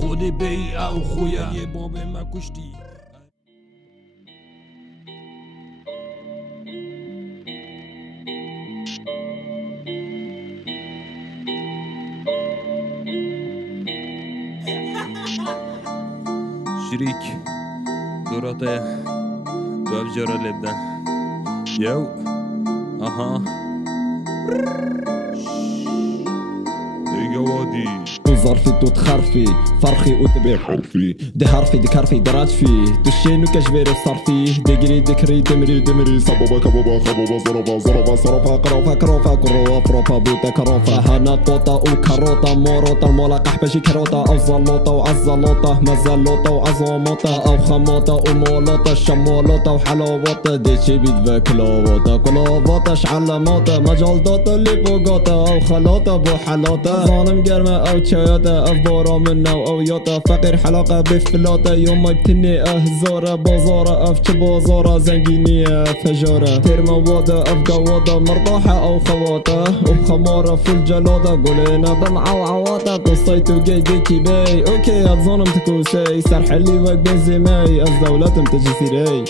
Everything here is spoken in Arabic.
خودی بی او خویا یه باب ما کشتی شريك دوراتي دواب جرى لبدا يو اها وادي ظرفي توت خرفي فرخي وتبي حرفي دي حرفي دي كرفي درات فيه تشينو كجبيري صرفي دقري دكري دمري صبوبا كبوبا خبوبا ظرفا ظرفا صرفا قروفا كروفا كروفا فروفا بوتا كروفا هنا طوطا وكروطا موروطا الملاقح بشي كروطا او زلوطا وعزلوطا مزلوطا وعزوموطا او خموطا ومولوطا شمولوطا وحلووطا ديشي بيت بكلووطا كلووطا شعل موطا مجال دوطا اللي فوقوطا او خلوطا بو حلوطا ظالم قرمة او تشيوتا افبورا منا او يوتا فقير حلاقة بفلوتا يوم ما يبتني زورة بوزورة اف بوزورة زنقينية فجورة تيرما وودا اف قوودا مرضاحة او خووتا وبخمورة فل جلودا قولينا بمعو عواطا قصيتو جاي ديكي باي اوكي اظنم تكوسي سرح اللي وق بنزيماي الدولة تمتجي سيري